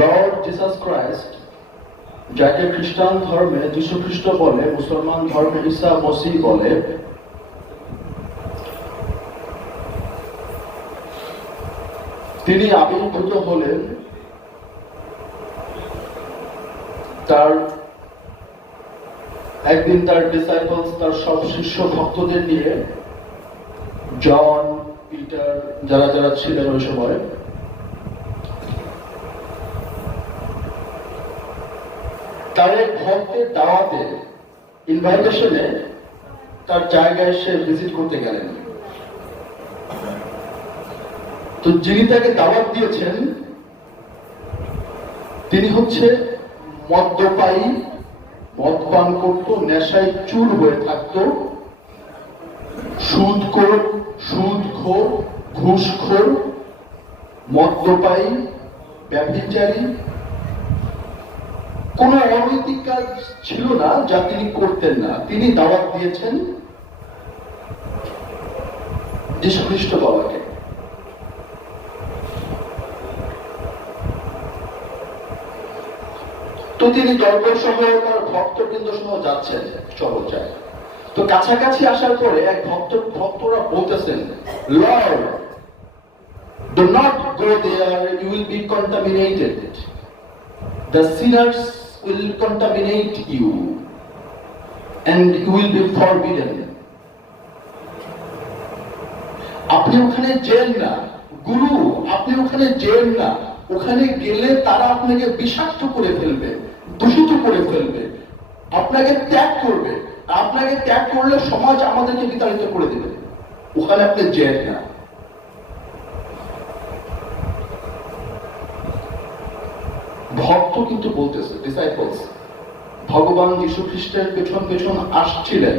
Lord Jesus Christ, যাকে খ্রিস্টান ধর্মে যীশু খ্রিস্ট বলে, মুসলমান ধর্মে ঈসা মসিহ বলে, তিনি আবির্ভূত হলেন তার একদিন তার ডিসাইপলস, তার সব শিষ্য ভক্তদের নিয়ে, জন, পিটার, যারা যারা ছিলেন ওই সময়, তার এক ভক্তের দাওয়াতে, ইনভাইটেশনে তার জায়গায় সে ভিজিট করতে গেলেন। তো যিনি তাকে দাওয়াত দিয়েছেন তিনি হচ্ছে মদ্যপায়ী, মদ পান করত, নেশায় চুর হয়ে থাকতো, সুদখোর, ঘুষখোর, মদ্যপায়ী, ব্যভিচারী, কোন অনৈতিক কাজ ছিল না যা তিনি করতেন না। তিনি দাওয়াত দিয়েছেন যীশু খ্রিস্ট বাবাকে। তো তিনি দরবার সহ তার ভক্তবৃন্দ সহ যাচ্ছেন, চলো যায়। তো কাছাকাছি আসার পরে এক ভক্তরা বলতেছেন, Lord, do not go there, you will be contaminated. The sinners will contaminate you and you will be forbidden. আপনি ওখানে যেন না, গুরু, আপনি ওখানে যেন না, ওখানে গেলে তারা আপনাকে বিষাক্ত করে ফেলবে, দূষিত করে ফেলবে, আপনাকে ত্যাগ করবে। আপনাকে ত্যাগ করলে সমাজ আমাদেরকে বিতাড়িত করে দেবে, ওখানে আপনি যেন না। ভক্ত কিন্তু বলতেছে, ডিসাইপলস ভগবান যীশু খ্রিস্টের পেছন পেছন আসছিলেন,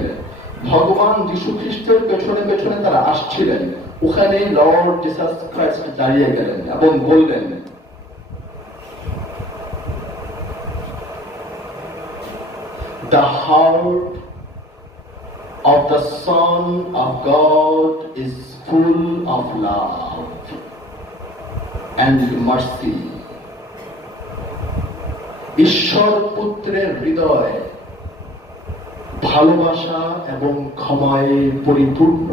ভগবান যীশু খ্রিস্টের পেছনে পেছনে তারা আসছিলেন। ওখানে লর্ড জিসাস ক্রাইস্ট দাঁড়িয়ে গেলেন এবং বললেন, the heart of the Son of God is full of love and mercy. ঈশ্বর পুত্রের হৃদয় ভালোবাসা এবং ক্ষমায় পরিপূর্ণ।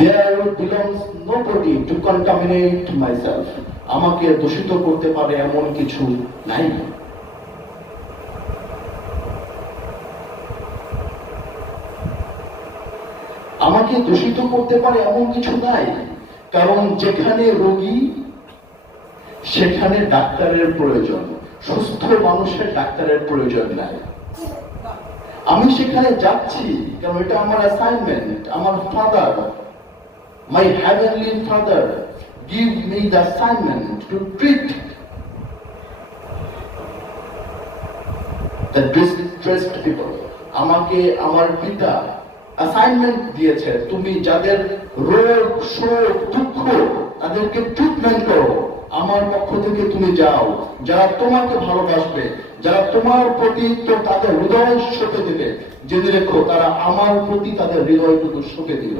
There belongs nobody to contaminate myself. আমাকে দূষিত করতে পারে এমন কিছু নাই। আমাকে দূষিত করতে পারে এমন কিছু নাই, কারণ যেখানে রোগী সেখানে ডাক্তারের প্রয়োজন, সুস্থ মানুষের ডাক্তারের প্রয়োজন নাই। আমি সেখানে যাচ্ছি কারণ এটা আমার অ্যাসাইনমেন্ট। আমার father, my heavenly father, give me the assignment to treat the distressed people. আমাকে আমার পিতা অ্যাসাইনমেন্ট দিয়েছে, তুমি যাদের রোগ, শোক, দুঃখ, তাদেরকে ট্রিটমেন্ট করো। আমার পক্ষ থেকে তুমি যাও, যারা তোমাকে ভালোবাসবে, যারা তোমার প্রতি তো তাদের হৃদয় সঁপে দিবে, জেনে রেখো তারা আমার প্রতি তাদের হৃদয়টুকু সঁপে দিল।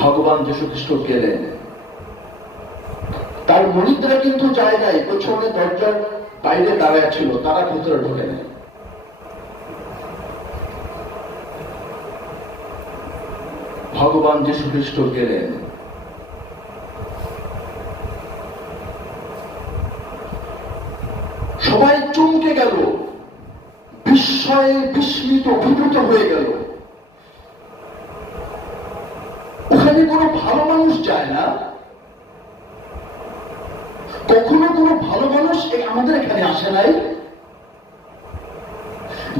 ভগবান যীশু খ্রিস্ট গেলেন, তার মুরিদরা কিন্তু যায় নাই, পেছনে দরজার বাইরে দাঁড়ায় ছিল, তারা ভিতরে ঢোকে নাই। ভগবান যীশু খ্রিস্ট গেলেন, সবাই চমকে গেল, বিস্ময়ে বিস্মিত, অভিভূত হয়ে গেল। ওখানে কোনো ভালো মানুষ যায় না, কখনো কোনো ভালো মানুষ আমাদের এখানে আসে নাই।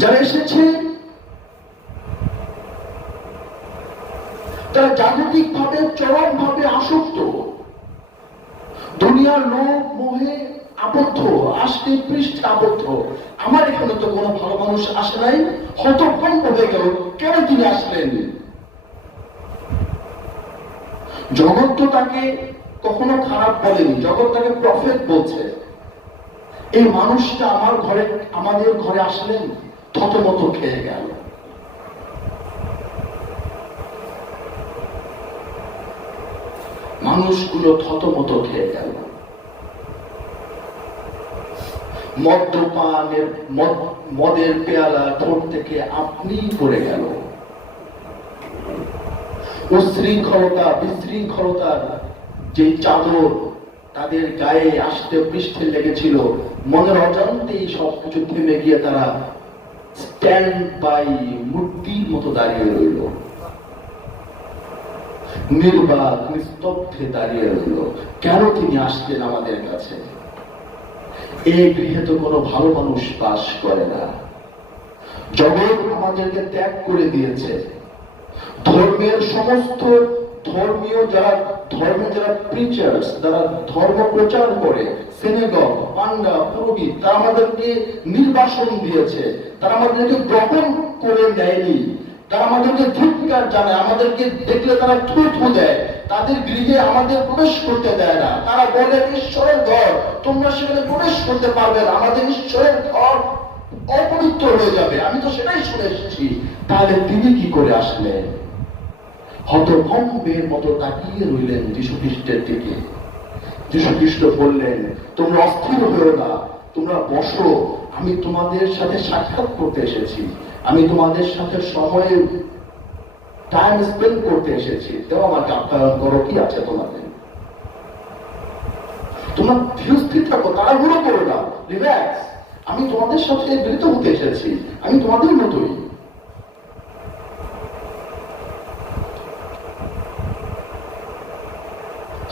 যারা এসেছে তারা জাগতিক ভাবে, চরম ভাবে আসক্ত, দুনিয়ার লোভ মোহে আবদ্ধ, আষ্টে পৃষ্ঠে আবদ্ধ। আমার এখানে তো কোনো ভালো মানুষ আসে নাই, হতভম্ব হয়ে গেল, কেন তিনি আসলেন? জগৎ তো তাকে কখনো খারাপ বলেনি, জগৎ তাকে প্রফেট বলছে। এই মানুষটা আমাদের ঘরে আসলেন, থতমত খেয়ে গেল। মানুষগুলো থতমত খেয়ে গেল। মদ্যপানের মদের পেয়ালা ঠোঁট থেকে আপনি পড়ে গেল। উশৃঙ্খলতা বিশৃঙ্খলতার যে চাদর তাদের গায়ে আসতে পৃষ্ঠে লেগেছিল, মনের অজান্তেই সবকিছু থেমে গিয়ে তারা স্ট্যান্ড বাই মূর্তির মতো দাঁড়িয়ে রইল, নির্বাক নিস্তব্ধে দাঁড়িয়ে রইল। কেন তিনি আসলেন আমাদের কাছে? এই গৃহে তো কোনো ভালো মানুষ বাস করে না। জগৎ আমাদেরকে ত্যাগ করে দিয়েছে। ধর্মের সমস্ত যারা প্রিচার্স, যারা ধর্ম প্রচার করে, সিনেগগ, পান্ডা, পুরোহিত, তারা আমাদেরকে নির্বাসন দিয়েছে। তারা আমাদেরকে গ্রহণ করে নেয়নি। তারা আমাদেরকে ধিক্কার জানায়, আমাদেরকে দেখলে তারা থু থু দেয়। তাদের গৃহে আমাদের প্রবেশ করতে দেয় না। তারা বলে ঈশ্বরের ঘর, তোমরা সেখানে প্রবেশ করতে পারবে না, আমাদের ঈশ্বরের ঘর অপবিত্র হয়ে যাবে। আমি তো সেটাই শুনে এসেছি। তাহলে তিনি কি করে আসলেন? হতভম্বের মতো তাকিয়ে রইলেন যীশু খ্রিস্টের দিকে। যীশু খ্রিস্ট বললেন, তোমরা অস্থির হয়েও না, তোমরা বসো, আমি তোমাদের সাথে সাক্ষাৎ করতে এসেছি, আমি তোমাদের সাথে সময় টাইম স্পেন্ড করতে এসেছি। দেও আমাকে আপ্যায়ন করো, কি আছে তোমাদের? তোমরা ধীর স্থির থাকো, তাড়াহুড়ো করো না, রিল্যাক্স। আমি তোমাদের সাথে মিলিত হতে এসেছি, আমি তোমাদের মতোই।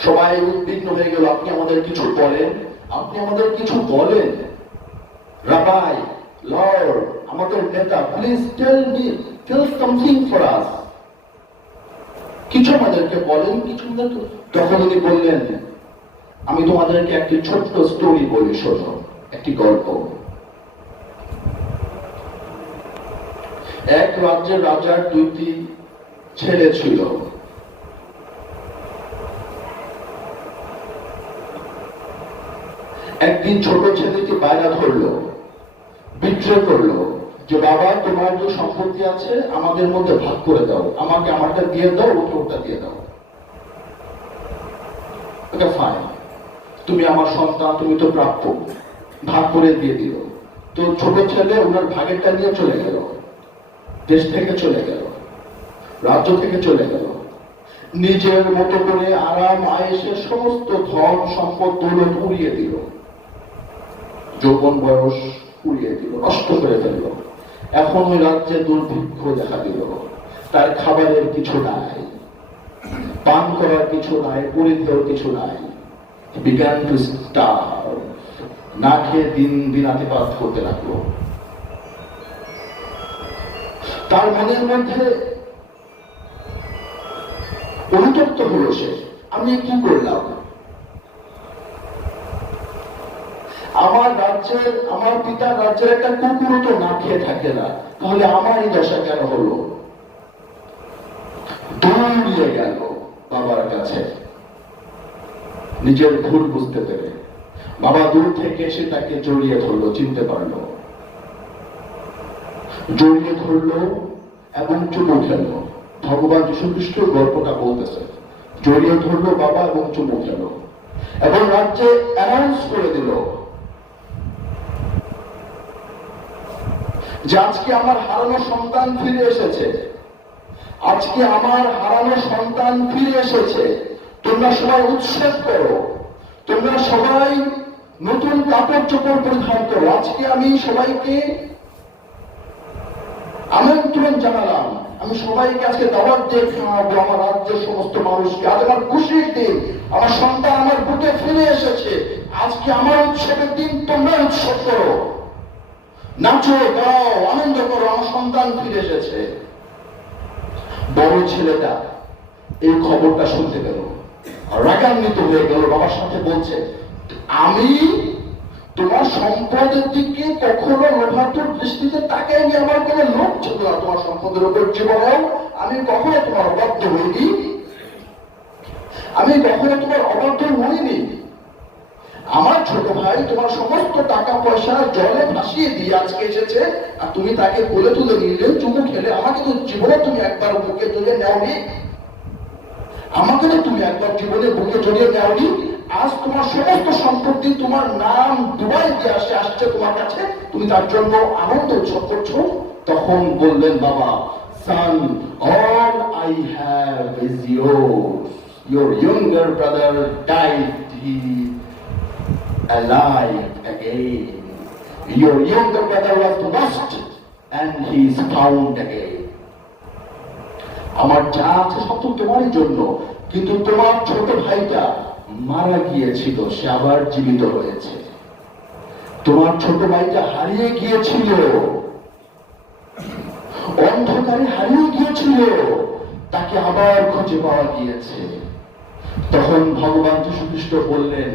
সবাই উদ্বিগ্ন হয়ে গেল, আপনি আমাদের কিছু বলেন, আপনি আমাদের কিছু বলেন। রাবাই, লর্ড, আমাদের নেতা, please tell something for us. কিছু আমাদেরকে বলেন, কিছু। তখন উনি বললেন, আমি তোমাদেরকে একটি ছোট্ট স্টোরি বলি, শোনো, একটি গল্প। এক রাজ্যের রাজার দুইটি ছেলে ছিল। একদিন ছোট ছেলেটি বায়না ধরলো, বিদ্রোহ করলো যে বাবা, তোমার যে সম্পত্তি আছে আমাদের মধ্যে ভাগ করে দাও, আমাকে আমারটা দিয়ে দাও, ওকে ওটা দিয়ে দাও। ওটা ফাইন, তুমি আমার সন্তান, তুমি তো প্রাপ্য, ভাগ করে দিয়ে দিল। তো ছোট ছেলে ওনার ভাগেরটা নিয়ে চলে গেল, দেশ থেকে চলে গেল, রাজ্য থেকে চলে গেল। নিজের মতো করে আরাম আয়েসের সমস্ত ধন সম্পদ দৌলত উড়িয়ে দিল, যৌবন বয়স উড়িয়ে দিল, নষ্ট করে ফেলল। এখন ওই রাজ্যে দুর্ভিক্ষ দেখা দিল। তার খাবারের কিছু নাই, পান করার কিছু নাই, পরিধেয় কিছু নাই। began to starve, না খেয়ে দিন দিনাতিপাত করতে লাগলো। তার মনের মধ্যে অনুতপ্ত হলো সে, আমি কি করলাম? আমার রাজ্যের, আমার পিতার রাজ্যের একটা কুকুরও তো না খেয়ে থাকে না, তাহলে আমার এই দশা কেন হলো? দৌড়িয়ে গেল বাবার কাছে, নিজের ভুল বুঝতে পেরে। বাবা দূর থেকে এসে তাকে জড়িয়ে ধরলো, চিনতে পারলো, জড়িয়ে ধরলো এবং চুমু খেলো। ভগবান যীশু খ্রিস্ট গল্পটা বলতেছে, জড়িয়ে ধরলো বাবা এবং চুমু খেলো, এবং রাজ্যে অ্যানাউন্স করে দিল যে আজকে আমার হারানো সন্তান ফিরে এসেছে, আজকে আমার হারানো সন্তান ফিরে এসেছে। তোমরা সবাই উৎসব করো, তোমরা সবাই নতুন কাপড় চোপড় পরিধান করো। আজকে আমি সবাইকে আমন্ত্রণ জানালাম, আমি সবাইকে আজকে দাওয়াত দিয়ে খাওয়াবো, আমার রাজ্যের সমস্ত মানুষকে। আজ আমার খুশির দিন, আমার সন্তান আমার বুকে ফিরে এসেছে। আজকে আমার উৎসবের দিন, তোমরা উৎসব করো, নাচো, গাও, আনন্দ করো, আমার সন্তান ফিরে এসেছে। বড় ছেলেটা এই খবরটা শুনতে পেল, রাগান্বিত হয়ে গেল, বাবার সাথে বলছে, আমি তোমার সম্পদের দিকে কখনো লোভাতুর দৃষ্টিতে তাকাইনি, আমার কোনো লোভ ছিল না তোমার সম্পদের উপর। জীবনেও আমি কখনো তোমার অবাধ্য হইনি, আমি কখনো তোমার অবাধ্য হইনি। আমার ছোট ভাই তোমার সমস্ত টাকা পয়সা জলে ভাসিয়ে দিয়ে আজকে এসেছে, আর তুমি তাকে কোলে তুলে নিলে, চুমু খেলে। আমাকে তো জীবনে তুমি একবার বুকে তুলে নেওনি। আমাকে তো তুমি একবার জীবনে বুকে জড়িয়ে নেওনি, আজ তোমার সমস্ত সম্পত্তি তোমার নাম দুবাই দিয়ে আসছে তোমার কাছে, তুমি তার জন্য আনন্দ উৎসব করছো। তখন বললেন বাবা, son, all I have is yours. Your younger brother died, he alive again. Your younger brother was lost and he is found again. আমার যা আছে সব তো তোমারই জন্য, কিন্তু তোমার ছোট ভাইটা মারা গিয়েছিল, সে আবার জীবিত হয়েছে। তোমার ছোট ভাইটা হারিয়ে গিয়েছিল, অন্ধকারে হারিয়ে গিয়েছিল, তাকে আবার খুঁজে পাওয়া গিয়েছে। তখন ভগবান যীশু খ্রিস্ট বললেন,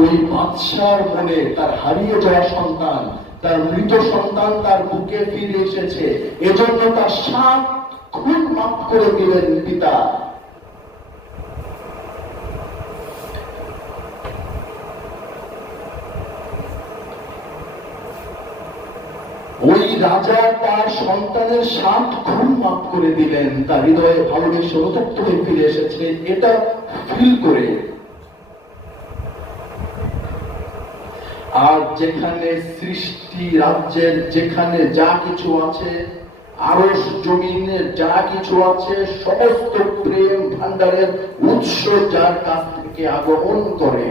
ওই বাদশার মনে তার হারিয়ে যাওয়া সন্তান, তার মৃত সন্তান তার বুকে ফিরে এসেছে, এজন্য তার 7 খুন মাফ করে দিলেন পিতা। ওই রাজা তার সন্তানের 7 খুন মাফ করে দিলেন, তার হৃদয়ে ভালোবেসে অনুতপ্ত হয়ে ফিরে এসেছে, এটা ফিল করে। আর যেখানে সৃষ্টি রাজ্যের যেখানে যা কিছু আছে, আরশ জমিনের যা কিছু আছে, সমস্ত প্রেম ভান্ডারের উৎস যার কাছ থেকে আগমন করে,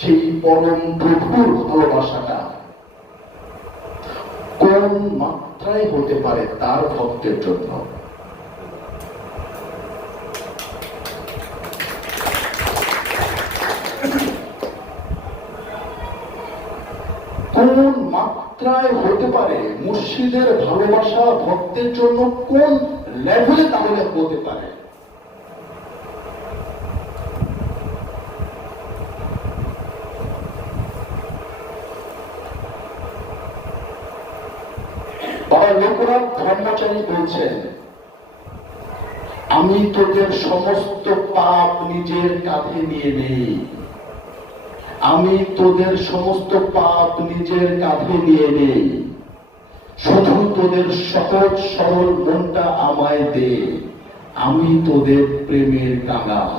সেই পরম প্রভুর ভালোবাসাটা কোন মাত্রায় হতে পারে তার ভক্তের জন্য। কোন মাত্রায় হতে পারে মুর্শিদের ভালোবাসা ভক্তের জন্য, কোন লেভেলে তাহলে হতে পারে? লোকনাথ ধর্মচারী বলছেন, আমি তোদের সমস্ত পাপ নিজের কাঁধে নিয়ে নেই, আমি তোদের সমস্ত পাপ নিজের কাঁধে নিয়ে নেই, শুধু তোদের সহজ সরল মনটা আমায় দে, আমি তোদের প্রেমের কাঙাল।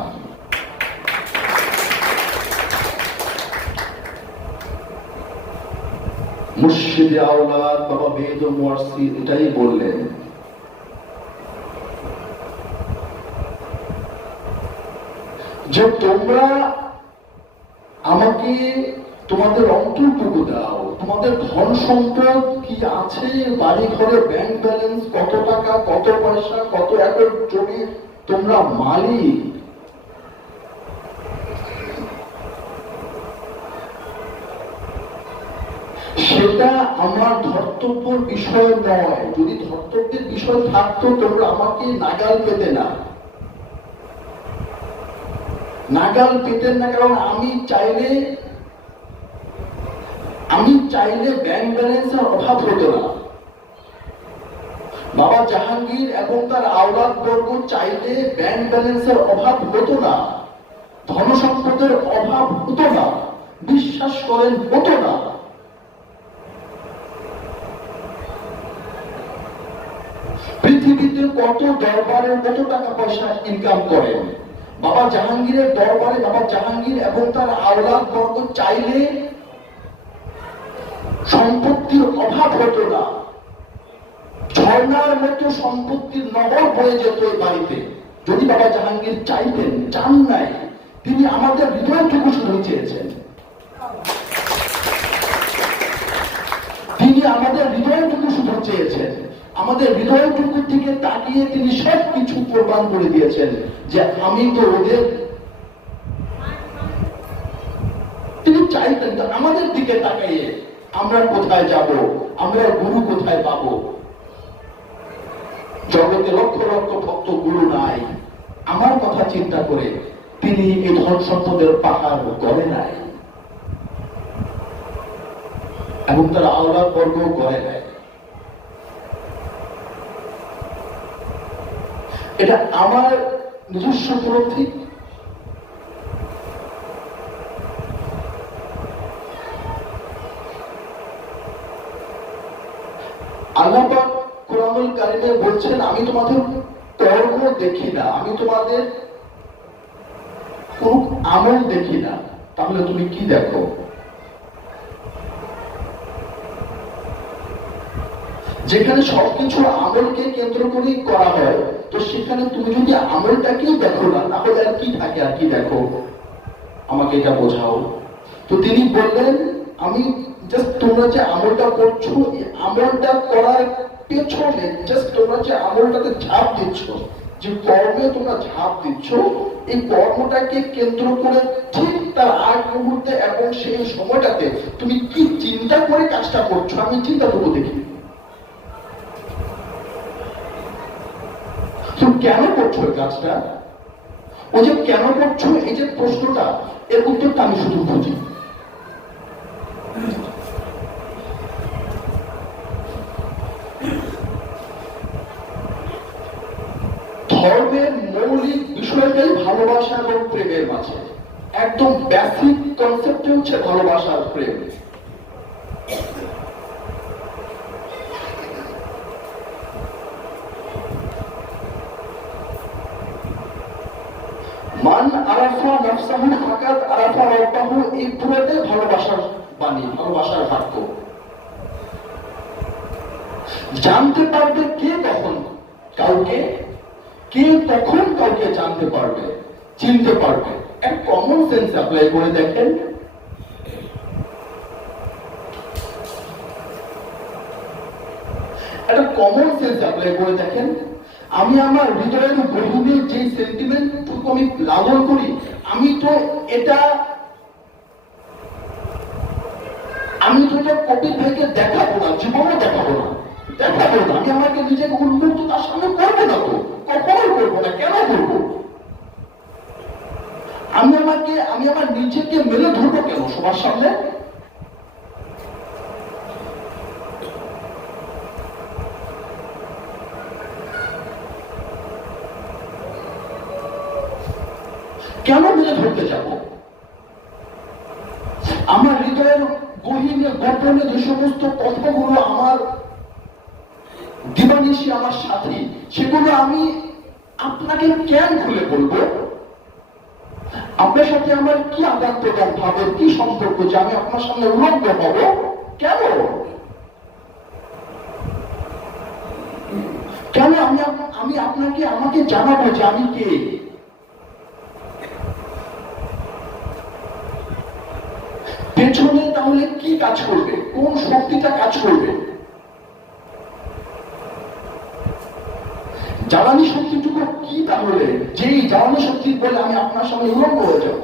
মুর্শিদে আওলাদ বাবা বেদ মুয়ার্সি এটাই বললেন, যে তোমরা আমাকে তোমাদের অন্তরটুকু দাও, তোমাদের ধন সম্পদ কি আছে, বাড়ি ঘরে ব্যাংক ব্যালেন্স কত টাকা, কত পয়সা, কত একর জমি, তোমরা মালিক, সেটা আমার ধর্তব্যের বিষয় নয়। যদি ধর্তব্যের বিষয় থাকতো তোমরা আমাকে নাগাল পেতে না, নাগাল পেতেন না, কারণ আমি চাইলে ব্যাংক ব্যালেন্সের অভাব হতো না। বাবা জাহাঙ্গীর এবং তার আওলাদ বর্গ চাইলে ব্যাংক ব্যালেন্সের অভাব হতো না, ধন সম্পদের অভাব হতো না, বিশ্বাস করেন হতো না। পৃথিবীতে কত দরবারে কত টাকা পয়সা ইনকাম করেন, বাবা জাহাঙ্গীরের দরবারে বাবা জাহাঙ্গীর এবং তার আওলাদ বর্গ চাইলে সম্পত্তির অভাব হতো না, ঝর্ণার মতো সম্পত্তির নহর বয়ে যেত এই বাড়িতে, যদি বাবা জাহাঙ্গীর চাইতেন। চান নাই, তিনি আমাদের হৃদয়টুকু শুধু চেয়েছেন, তিনি আমাদের হৃদয়টুকু শুধু চেয়েছেন, আমাদের হৃদয়টুকু থেকে তাকিয়ে তিনি সব কিছু কোরবান করে দিয়েছেন, যে আমি তো ওদের, তিনি চাইতেন আমাদের দিকে তাকাইয়ে আমরা কোথায় যাব, আমরা গুরু কোথায় পাবো। জগতে লক্ষ লক্ষ ভক্ত গুরু নাই, আমার কথা চিন্তা করে তিনি এই ধন সম্পদের পাহাড় গড়ে নাই এবং তার আওলাদ বর্গ গড়ে নাই। এটা আমার নিজস্ব উপলব্ধি। আল্লাহ পাক কোরআনুল কারীমে বলছেন, আমি তোমাদের কর্ম দেখি না, আমি তোমাদের কোন আমল দেখি না, তাহলে তুমি কি দেখো? যেখানে সবকিছু আমলকে কেন্দ্র করেই করা হয়, তো সেখানে তুমি যদি আমলটাকেই দেখো না, তাহলে আর কি থাকে, আর কি দেখো? আমাকে এটা বোঝাও। তো তিনি বললেন, আমি জাস্ট তোমরা যে আমলটা করছো, এই আমলটা করার পেছনে জাস্ট তোমরা যে আমলটাতে ঝাঁপ দিচ্ছ, যে কর্মে তোমরা ঝাঁপ দিচ্ছ, এই কর্মটাকে কেন্দ্র করে ঠিক তার আগ মুহূর্তে এবং সেই সময়টাতে তুমি কি চিন্তা করে কাজটা করছো, আমি চিন্তা করবো দেখি। তুমি কেন করছো এই কাজটা? ওই যে কেন করছো, এই যে প্রশ্নটা, এর উত্তরটা আমি শুধু বুঝি। ধর্মের মৌলিক বিষয়টাই ভালোবাসা এবং প্রেমের মাঝে, একদম বেসিক কনসেপ্ট হচ্ছে ভালোবাসা আর প্রেম। মান আরাফা নাফসাহু ফাকাদ আরাফা রাব্বাহু, এই পুরোটাই ভালোবাসার বাণী, ভালোবাসার বাক্য। জানতে পারবে কে কখন কাউকে, কে তখন কাউকে জানতে পারবে, চিনতে পারবে। এক কমন সেন্স অ্যাপ্লাই করে দেখেন। একটা কমন সেন্স অ্যাপ্লাই করে দেখেন। আমি আমার হৃদয়ের গভীরে যে সেন্টিমেন্টটুকু আমি লালন করি, আমি তো এটা কবির ভাইকে দেখাবো না, জীবনে দেখাবো না, আমি আমাকে নিজেকে উন্মুক্ত তার সামনে করবো না, তো কখনোই করবো না। কেন করবো? আমি আমার নিজেকে মেলে ধরবো কেন সবার সামনে? কেন মেলে ধরতে যাব? আমার হৃদয়ের গহীনে গোপনে যে সমস্ত কথাগুলো আমার দিবানিশি, আমার সাথী, সেগুলো আমি আপনাকে কেন খুলে বলবো? আপনার সাথে আমার কি আদান প্রদান ভাবের কি সম্পর্ক যে আমি আপনার সামনে উলঙ্গ হব? কেন? কেন আমি আপনাকে আমাকে জানাবো যে আমি কে? পেছনে তাহলে কি কাজ করবে? কোন শক্তিটা কাজ করবে? জ্বালানি শক্তিটুকু কি তাহলে, যেই জ্বালানি শক্তি বলে আমি আপনার সামনে উলঙ্গ হয়ে যাব?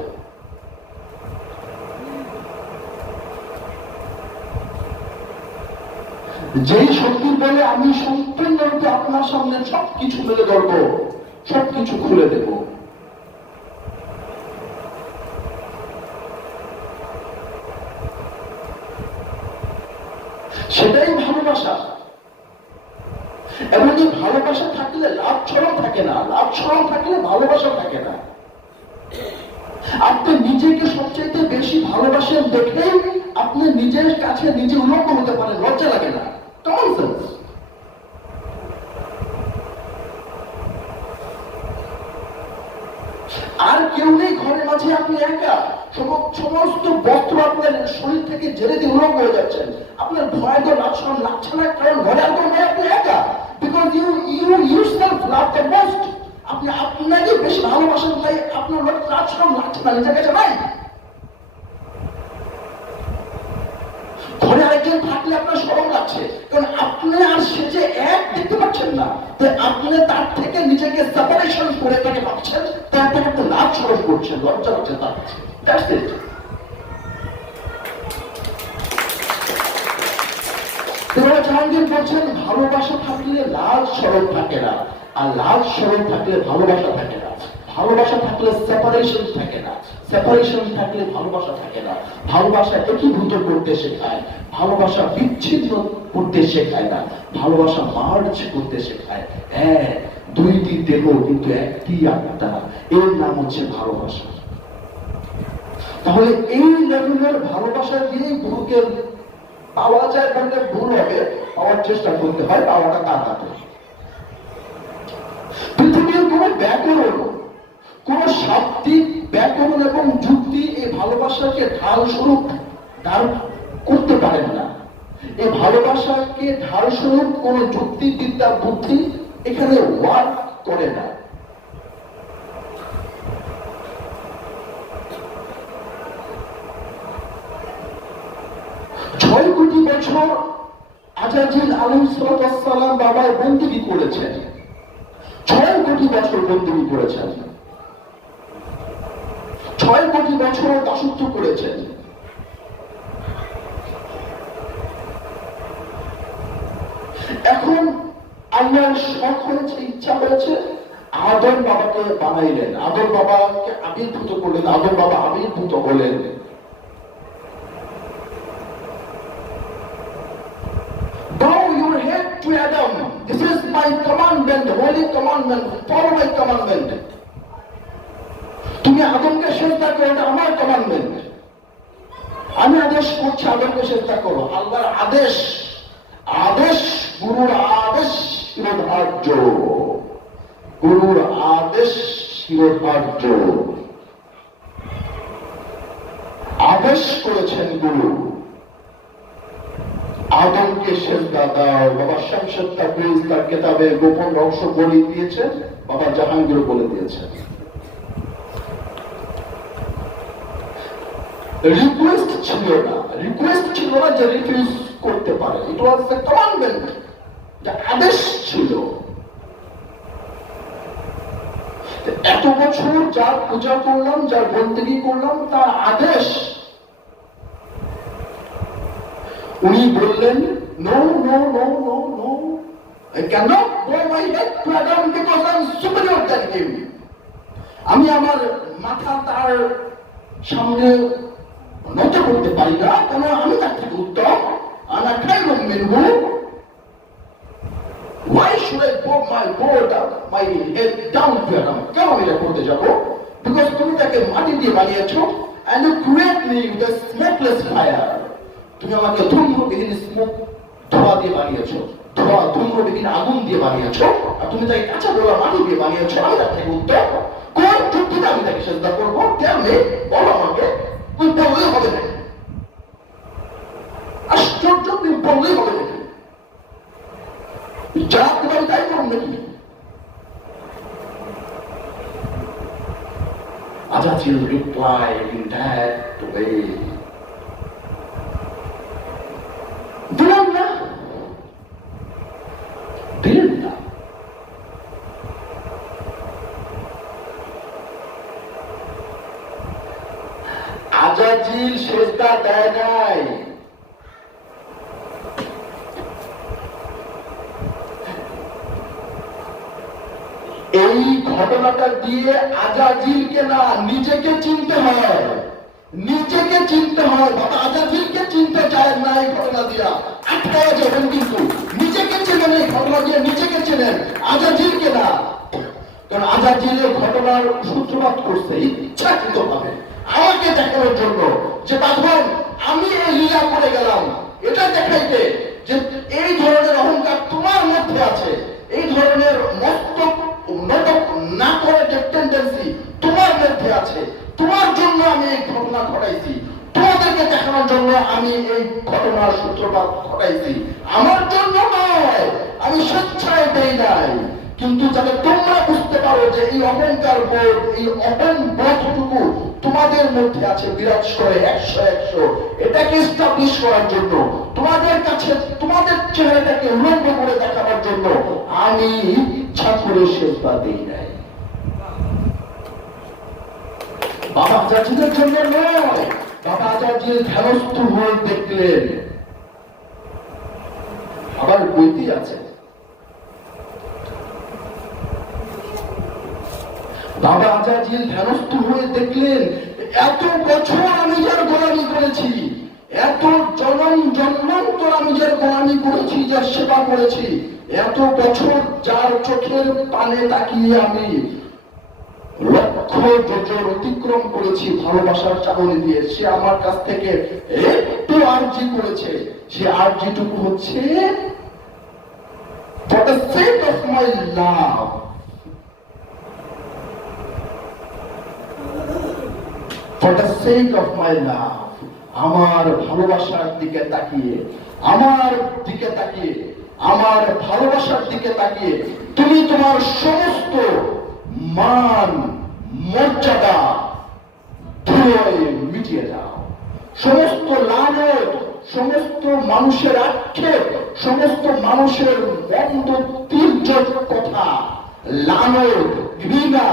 যেই শক্তির বলে আমি সম্পূর্ণরূপে আপনার সামনে সবকিছু মেলে ধরবো, সবকিছু খুলে দেব। সেটাই ভালোবাসা। এবং এই ভালোবাসা থাকলে লাভ ছড়াও থাকে না, লাভ ছড়াও থাকলে ভালোবাসা থাকে না। আপনি নিজেকে সবচেয়ে বেশি ভালোবাসেন দেখেই আপনি নিজের কাছে নিজে উলঙ্গ হতে পারেন, লজ্জা লাগে না। Common sense. আর কেউ নেই ঘরের মাঝে, আপনি একা। সমস্ত বস্ত্র আপনার শরীর থেকে জেলে দিয়ে উলঙ্গ হয়ে যাচ্ছেন, আপনার ভয় তো লাভ লাগছে না, কারণ ঘরে আর কোনো, আপনি একা। Because you yourself love the most। আপনি আপনাকে বেশি ভালোবাসেন, তাই আপনার লাভ লাগছে না, নিজের কাছে নাই। ঘরে আরেকজন থাকলে আপনার শরম লাগছে, কারণ আপনি আর সে যে এক দেখতে পাচ্ছেন না, তাই আপনি তার থেকে নিজেকে সেপারেশন করে তাকে ভাবছেন, তাই আপনাকে একটা লাভ স্মরণ করছেন, লজ্জা হচ্ছে তার কাছে। That's it। জাহাঙ্গীর বলছেন ভালোবাসা থাকলে লাল স্মরণ থাকে না, আর লাল স্মরণ থাকলে ভালোবাসা থাকে না, ভালোবাসা থাকলে সেপারেশন থাকে না, সেপারেশন থাকলে ভালোবাসা থাকে না। ভালোবাসা একীভূত করতে শেখায়, ভালোবাসা বিচ্ছিন্ন করতে শেখায় না, ভালোবাসা মার্জ করতে শেখায়। হ্যাঁ, দুইটি দেহ কিন্তু একটি আত্মা, এর নাম হচ্ছে ভালোবাসা। তাহলে এই লেভেলের ভালোবাসা দিয়েই গুরুকে পাওয়া যায় বললে ভুল হবে, পাওয়ার চেষ্টা করতে হয়। পাওয়াটা কার হাতে? পৃথিবীর কোন ব্যাকরণ, কোন শাব্দিক ব্যাকরণ এবং যুক্তি এই ভালোবাসাকে ঢাল স্বরূপ দাঁড় করতে পারেন না। এই ভালোবাসাকে ঢাল স্বরূপ কোন যুক্তিবিদ্যা বুদ্ধি এখানে ওয়ার্ক করে না। ছয় কোটি বছর আজাজিল আলাইহিস সালাম বাবার বন্দী করেছেন, 6 কোটি বছর বন্দী করেছেন, 6 কোটি বছর দাসত্ব করেছেন। এখন আল্লাহর শখ হয়েছে, ইচ্ছা হয়েছে, আদম বাবাকে বানাইলেন, আদম বাবাকে আবির্ভূত করলেন, আদম বাবা আবির্ভূত হলেন। Bow your head to Adam. This is my commandment, holy commandment. Follow my commandment. তুমি আদমকে সেজদা করো, এটা আমার কমান্ডমেন্ট। আমি আদেশ করছি আদমকে সেজদা করো। আল্লাহর আদেশ, আদেশ গুরুর আদেশ শিরোধার্য, গুরুর আদেশ শিরোধার্য। আদেশ করেছেন গুরু, আদমকে সেজদা দাও। বাবা শামসুদ তাবরিজ তার কিতাবে গোপন রহস্য বলে দিয়েছেন, বাবা জাহাঙ্গীর বলে দিয়েছেন। রিকোয়েস্ট ছিল না, রিকোয়েস্ট ছিল না যে রিফিউজ করতে পারে। ইট ওয়াজ এ কমান্ডমেন্ট, যে আদেশ ছিল। এত বছর যার পূজা করলাম, যার বন্দেগী করলাম, তার আদেশ। উনি বললেন no no no no no, I cannot bow my head to Adam because I am superior than him. আমি আমার মাথা তার সামনে নত করতে পারি না, কেন আমি তার থেকে উত্তম। আনা খায়রুম মিনহু। Why should I bow my head down to Adam? কেন আমি এটা করতে যাব? Because তুমি তাকে মাটি দিয়ে বানিয়েছো, and you create me with a smokeless fire. তুমি আমাকে ধূম্রবিহীন স্মোক, ধোঁয়া দিয়ে বানিয়েছো, ধূম্রবিহীন আগুন দিয়ে বানিয়েছো, আর তুমি তাকে কাঁচা গোলা মাটি দিয়ে বানিয়েছো। আমি তার থেকে উত্তম। কোন যুক্তিতে আমি তাকে সেজদা করবো? কেমনে বলো আমাকে? তুমি বললেই হবে না। আশ্চর্য, তুমি বললেই হবে নাকি? যা তুমি তাই করুন নাকি? Azazel replied in that way. দিলেন না, দিলেন না। আজাজিল সেজদা দেয় নাই। এই ঘটনাটা দিয়ে আজাজিলকে না, নিজেকে চিনতে হয়, নিজেকে চিনতে হয়। বাবা আজাজিলকে চিনতে চায় না এই ঘটনা দিয়া, আটকায় যাবেন। কিন্তু নিজেকে চেনেন, এই ঘটনা দিয়ে নিজেকে চেনেন, আজাজিলকে না। কারণ আজাজিলের ঘটনার সূত্রপাত করছে ইচ্ছাকৃত ভাবে আমাকে দেখানোর জন্য, যে বাবা আমি এই লীলা করে গেলাম এটা দেখাইতে যে এই ধরনের অহংকার তোমার মধ্যে আছে, এই ধরনের মস্তক না করে যে টেন্ডেন্সি তোমার মধ্যে আছে, তোমার জন্য আমি এই ঘটনা ঘটাইছি, তোমাদেরকে দেখানোর জন্য আমি এই ঘটনার সূত্রপাত ঘটাইছি। আমার জন্য নয়, আমি স্বেচ্ছায় দেই নাই। কিন্তু যাতে তোমরা বুঝতে পারো যে এই অহংকার বোধ, এই অহংবোধটুকু তোমাদের মধ্যে আছে, বিরাজ করে 100 এটাকে এস্টাবলিশ করার জন্য, তোমাদের কাছে তোমাদের চেহারাটাকে উলঙ্গ করে দেখানোর জন্য আমি ইচ্ছা করে সেজদা দেই নাই। বাবা আজাজিলের জন্য নয়, বাবা আজাজিল ধ্যানস্থ হয়ে দেখলেন। আবার বইতে আছে, বাবা আজাজিল ধ্যানস্থ হয়ে দেখলেন এত বছর আমি যার গোলামি করেছি, এত জন্মান্তর আমি যার গোলামি করেছি, যার সেবা করেছি, এত বছর যার চোখের পানে তাকিয়ে আমি লক্ষ যোজন অতিক্রম করেছি ভালোবাসার চাহনি দিয়ে, সে আমার কাছ থেকে একটু আর্জি করেছে। সে আর্জিটুকু হচ্ছে for the sake of my love. For the sake of my love, আমার ভালোবাসার দিকে তাকিয়ে, আমার দিকে তাকিয়ে, আমার ভালোবাসার দিকে তাকিয়ে তুমি তোমার সমস্ত মান মর্যাদা ধুলোয় মিটিয়ে দাও। সমস্ত লানত, সমস্ত মানুষের আক্ষেপ, সমস্ত মানুষের মন্দ তীর্যক কথা, লানত, ঘৃণা,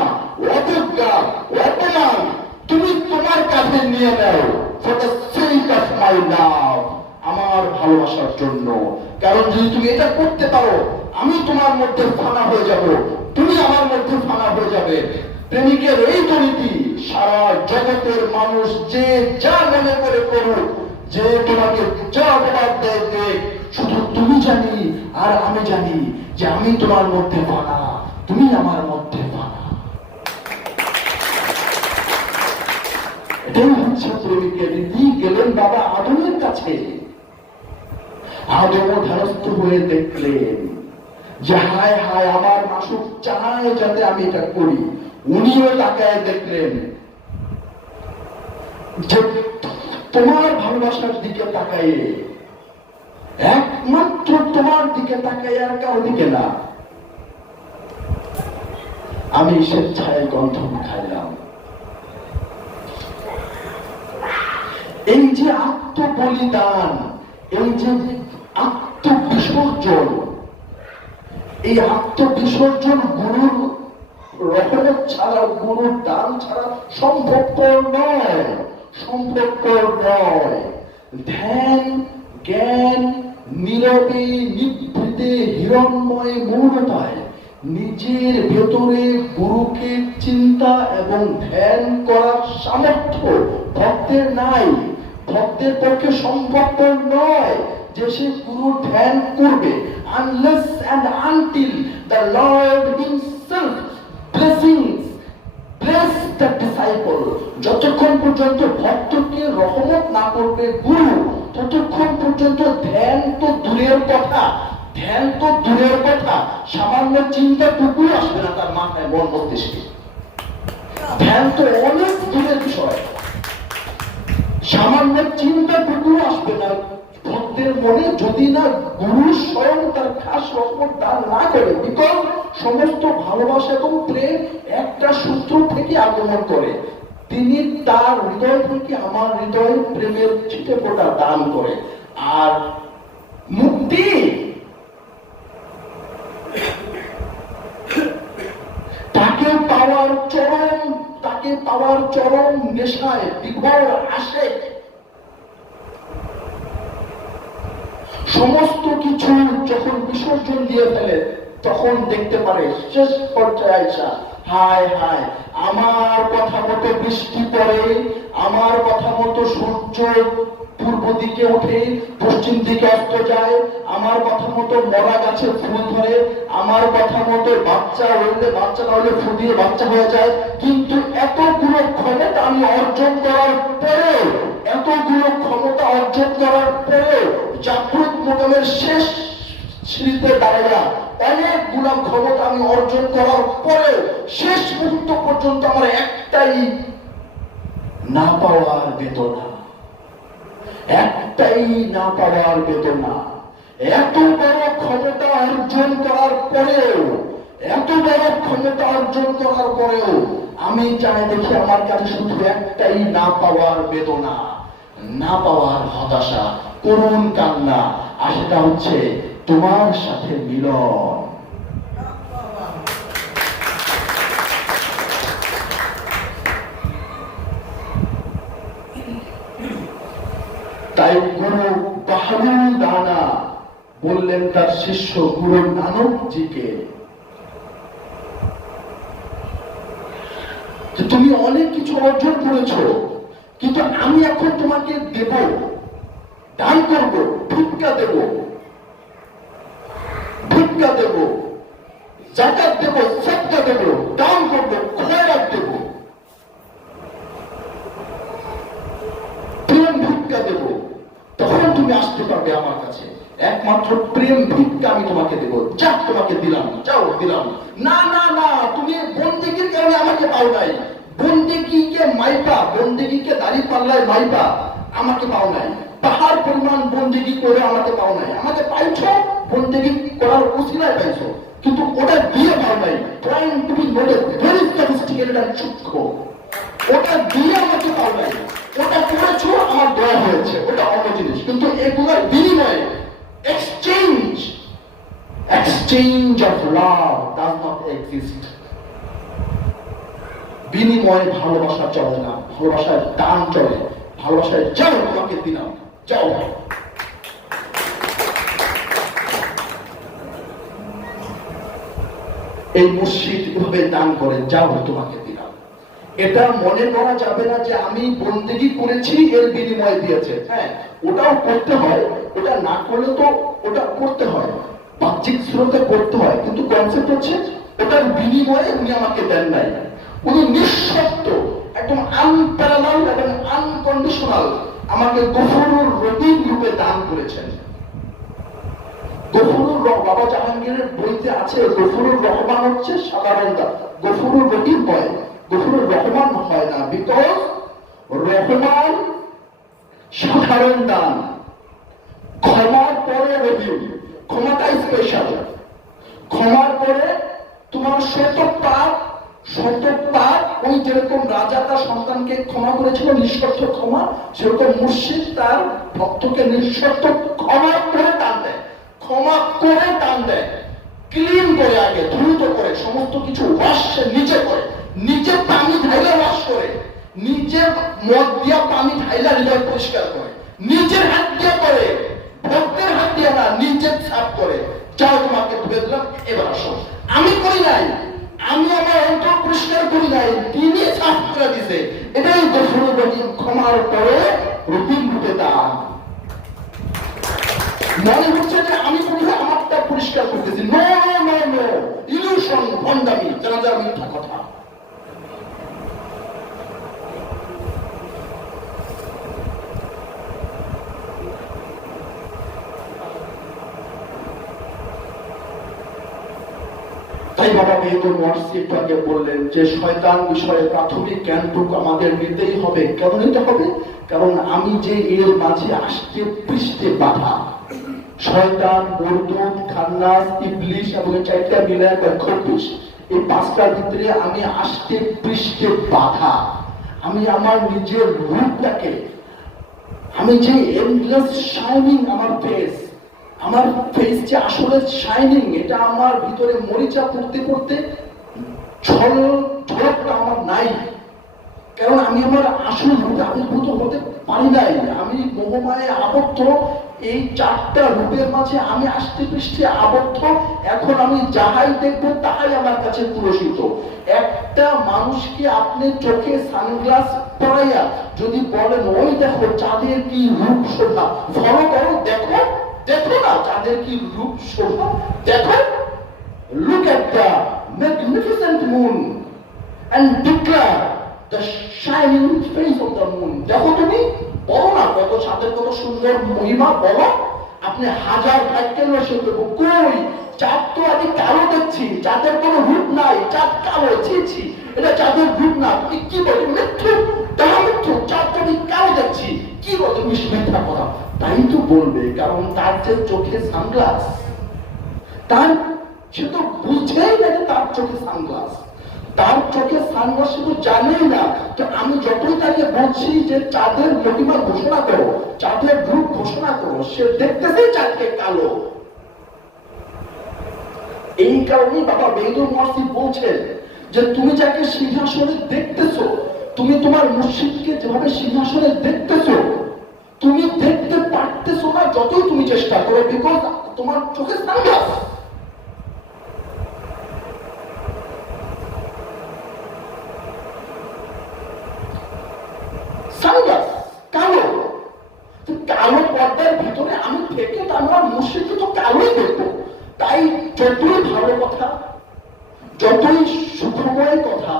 অবজ্ঞা, অপমান তুমি তোমার কাছে নিয়ে নাও for the sake of my love, আমার ভালোবাসার জন্য। কারণ যদি তুমি এটা করতে পারো, আমি তোমার মধ্যে ফানা হয়ে যাব, তুমি আমার মধ্যে ফানা হয়ে যাবে। প্রেমিকের এই তো নীতি, সারা জগতের মানুষ যে যা মনে করে করুক, যে তোমাকে যা অপবাদ দেয়, শুধু তুমি জানি আর আমি জানি যে আমি তোমার মধ্যে ফানা, তুমি আমার মধ্যে ফানা। এটাই হচ্ছে প্রেমিকের নীতি। গেলেন বাবা আদমের কাছে, আদম ধ্যানস্থ হয়ে দেখলেন যে হায় হায় আমার মাসুক চায় যাতে আমি এটা করি। উনিও তাকায় দেখলেন যে তোমার ভালোবাসার দিকে তাকায়, একমাত্র তোমার দিকে তাকায়, আর কারো দিকে না। আমি স্বেচ্ছায় গন্ধ খাইলাম। এই যে আত্মবলিদান, এই যে আত্মবিসর্জন, এই আত্মবিসর্জন গুরুর রহমত ছাড়া, গুরুর দান ছাড়া সম্ভবপর নয়, সম্ভবপর নয়। ধ্যান, জ্ঞান, নীরবে নিভৃতে হিরণ্ময় মৌনতায় নিজের ভেতরে গুরুকে চিন্তা এবং ধ্যান করার সামর্থ্য ভক্তের নাই। ভক্তের পক্ষে সম্ভবপর নয় যে সে গুরু ধ্যান করবে, unless and until the Lord himself bless the disciple। যতক্ষণ পর্যন্ত ভক্তকে রহমত না করবে গুরু, ততক্ষণ পর্যন্ত ধ্যান তো দূরের কথা, ধ্যান তো দূরের কথা, সামান্য চিন্তাটুকু আসবে না তার মাথায়, মন মস্তিষ্কে। ধ্যান তো অনেক দূরের বিষয়, সামান্য চিন্তাটুকু আসবে না ভক্তের মনে, যদি না গুরু স্বয়ং তার খাস রহমত দান না করে। বিকজ সমস্ত ভালোবাসা এবং প্রেম একটা সূত্র থেকে আগমন করে, তিনি তার হৃদয় থেকে আমার হৃদয়ে প্রেমের ছিটে ফোঁটা দান করে। আর মুক্তি তাকে পাওয়ার চরম নেশায় বিভোর আসে। সমস্ত কিছু যখন বিসর্জন দিয়ে ফেলে, তখন দেখতে পারে শেষ পর্যায়ে আইসা হায় হায় আমার কথা মতো বৃষ্টি পড়ে, আমার কথা মতো সূর্য পূর্ব দিকে ওঠে, পশ্চিম দিকে অস্ত যায়, আমার কথা মতো মরা গাছে ফুল ধরে, আমার কথা মতো বাচ্চা হইলে বাচ্চা না হইলে ফুল দিয়ে বাচ্চা হয়ে যায়। কিন্তু এতগুলো ক্ষমতা আমি অর্জন করার পরেও, এতগুলো ক্ষমতা অর্জন করার পরেও, জাগ্রত মোকামের শেষ সিঁড়িতে দাঁড়াইয়া অনেকগুলো ক্ষমতা আমি অর্জন করার পরেও শেষ মুহূর্ত পর্যন্ত আমার একটাই না পাওয়ার বেদনা, একটাই না পাওয়ার বেদনা। এত বড় ক্ষমতা অর্জন করার পরেও, এত বড় ক্ষমতা অর্জন করার পরেও আমি চাই দেখি আমার কাছে শুধু একটাই না পাওয়ার বেদনা, না পাওয়ার হতাশা, করুণ কান্না। আর সেটা হচ্ছে তোমার সাথে মিলন। তাই গুরু বাহাদুর দানা বললেন তার শিষ্য গুরু নানকজিকে, তুমি অনেক কিছু অর্জন করেছো, কিন্তু আমি এখন তোমাকে দেব, দান করব, ভিক্ষা দেব, ভিক্ষা দেব, যাকাত দেব, সাদকা দেব, দান করব, খয়রাত দেব, প্রেম ভিক্ষা দেব। তখন তুমি আসতে পারবে আমার কাছে। একমাত্র প্রেম ভিক্ষা আমি তোমাকে দেব। যা তোমাকে দিলাম, যাও দিলাম। না না না, তুমি বন্দেগীর কারণে আমাকে পাও নাই। বন্দেগীকে মাইপা, বন্দেগীকে পাল্লায় মাইপা আমাকে পাও নাই, পাহাড় পরিমাণ বন্দেগি করে আমাকে পাও নাই। আমাকে পাইছো বন্দেগি করার উসিলায় পাইছো, কিন্তু ওটা দিয়ে পাও নাই। Trying to be noted very sophisticated and সূক্ষ্ম, ওটা দিয়ে আমাকে পাও নাই। ওটা করেছো, আমার দয়া হয়েছে, ওটা অন্য জিনিস। কিন্তু এগুলোর বিনিময়ে exchange of love does not exist. বিনিময়ে ভালোবাসা চলে না, ভালোবাসার দান চলে। ভালোবাসায় যাও, তোমাকে দিলাম, যাও। এই মসজিদ এভাবে দান করে, যাও তোমাকে দিলাম। এটা মনে করা যাবে না যে আমি বন্দেগি করেছি এর বিনিময়ে দিয়েছে। হ্যাঁ, ওটাও করতে হয়, ওটা না করলে তো ওটা করতে হয়, বাহ্যিক স্রোতে করতে হয়, কিন্তু কনসেপ্ট হচ্ছে ওটার বিনিময়ে উনি আমাকে দেন নাই। উনি নিঃশর্ত, একদম আনপ্যারালাল এবং আনকন্ডিশনাল আমাকে গফুরুর রহিম রূপে দান করেছেন। গফুরুর বাবা জাহাঙ্গীরের বইতে আছে, গফুরুর রহমান হচ্ছে সাধারণ দান, গফুরুর রহিম হয়, গফুরুর রহমান হয় না। বিকজ রহমান সাধারণ দান, ক্ষমার পরে রহিম, ক্ষমাটাই স্পেশাল। ক্ষমার পরে তোমার শত পাপ, ওই যেরকম রাজা তার সন্তানকে ক্ষমা করেছিল নিঃশর্ত ক্ষমা, সেরকম মুর্শিদ তার ভক্তকে নিঃশর্ত ক্ষমা করে টান দেয়, ক্ষমা করে টান দেয়, ক্লিন করে, আগে দ্রুত করে সমস্ত কিছু ওয়াশ নিজে করে, নিজে পানি ঢাইলা ওয়াশ করে, নিজে মদ দিয়া পানি ঢাইলা হৃদয় পরিষ্কার করে, নিজের হাত দিয়ে করে, ভক্তের হাত দিয়ে না, নিজে সাফ করে। যাও তোমাকে ধুয়ে দিলাম, এবার আসো। আমি করি নাই, আমি আমার অন্তর পরিষ্কার করি নাই, তিনি সাফ করে দিছে। এটাই গফুরুর রহিম, ক্ষমার পরে রহিম রূপে দান। মনে হচ্ছে যে আমি কোথায় আমারটা পরিষ্কার করতেছি, no no no no, illusion, ভণ্ডামি, যারা যারা মিথ্যা কথা। তাই বাবা মেহেদুর ওয়ার্সিফাকে বললেন যে শয়তান বিষয়ে প্রাথমিক জ্ঞানটুকু আমাদের নিতেই হবে। কেন নিতে হবে? কারণ আমি যে এর মাঝে আসতে পৃষ্ঠে বাধা, শয়তান, মরদুদ, খান্নাস, ইবলিশ এবং চারটা মিলে খবিশ, এই পাঁচটার ভিতরে আমি আসতে পৃষ্ঠে বাধা। আমি আমার নিজের রূপটাকে, আমি যে এন্ডলেস শাইনিং আমার ফেস, আমার ফেস যে আসলে শাইনিং, এটা আমার ভিতরে মরিচা পড়তে পড়তে ঝলকটা আমার নাই। কারণ আমি আমার আসল রূপে আবির্ভূত হতে পারি নাই। আমি মোহমায়ে আবদ্ধ, এই চারটা রূপের মাঝে আমি আসতে পৃষ্ঠে আবদ্ধ। এখন আমি যাহাই দেখবো তাহাই আমার কাছে পুরস্কৃত। একটা মানুষকে আপনি চোখে সানগ্লাস পরাইয়া যদি বলেন ওই দেখো চাঁদের কি রূপ শোভা, ফলো করো, দেখো, দেখো না চাঁদের কি রূপ শোভা, দেখো, look at the magnificent moon and declare the shining face of the moon. দেখো তুমি, বলো না কত চাঁদের কত সুন্দর মহিমা, বলো। আপনি হাজার ভাগ্যের রসে করবো, কই চাঁদ তো আমি কালো দেখছি, চাঁদের কোনো রূপ নাই, চাঁদ কালো, ছি, এটা চাঁদের রূপ না। তুমি কি বলো? মৃত্যু, তাহা মৃত্যু, চাঁদ তো আমি কালো দেখছি, কি বলো তুমি? মিথ্যা কথা। তাই তো বলবে, কারণ তার যে চোখে সানগ্লাস, তার সে তো বুঝেই না যে তার চোখে সানগ্লাস, তার চোখে সানগ্লাস সে তো জানেই না। তো আমি যতই তাকে বলছি যে চাঁদের মহিমা ঘোষণা করো, চাঁদের রূপ ঘোষণা করো, সে দেখতেছে চাঁদকে কালো। এই কারণেই বাবা মেহেদুর ওয়ার্সি বলছেন যে তুমি যাকে সিংহাসনে দেখতেছো, তুমি তোমার মুর্শিদকে যেভাবে সিংহাসনে দেখতেছো, তুমি দেখতে পারতেছো না যতই তুমি চেষ্টা করো, বিকজ তোমার চোখে সানগ্লাস। সানগ্লাস কালো, কালো পর্দার ভিতরে আমি থেকে আমার মুর্শিদকে তো কালোই দেখবো। তাই যতই ভালো কথা, যতই সুখময় কথা,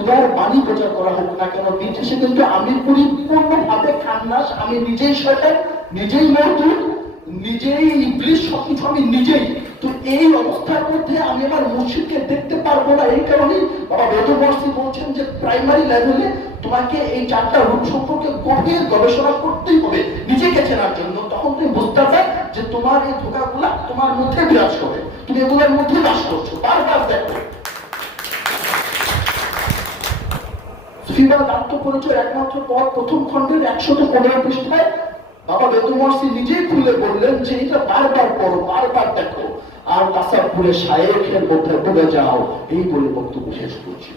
উদার বাণী প্রচার করা হোক না কেন, বিদেশে কিন্তু আমি পরিপূর্ণভাবে খান্নাস, আমি নিজেই শয়তান, নিজেই মরদুদ, নিজেই ইবলিশ, সবকিছু আমি নিজেই। তো এই অবস্থার মধ্যে আমি আমার মুর্শিদকে দেখতে পারবো না। এই কারণেই বাবা মেহেদুর ওয়ার্সি বলছেন যে প্রাইমারি লেভেলে তোমাকে এই 4টা রূপ সম্পর্কে গভীর গবেষণা করতেই হবে নিজেকে চেনার জন্য। তখন তুমি বুঝতে পারবে যে তোমার এই ধোঁকাগুলা তোমার মধ্যে বিরাজ করে, তুমি এগুলোর মধ্যে বাস করছো। বারবার দেখো সুফিবাদ আত্মপরিচয় একমাত্র পথ প্রথম খণ্ডের 115 পৃষ্ঠায় বাবা বেদুমর্সি নিজেই খুলে বললেন যে এটা বারবার পড়ো, বারবার দেখো, আর তাসাব্বুরে শায়েখের মধ্যে ডুবে যাও। এই বলে বক্তব্য শেষ করছি।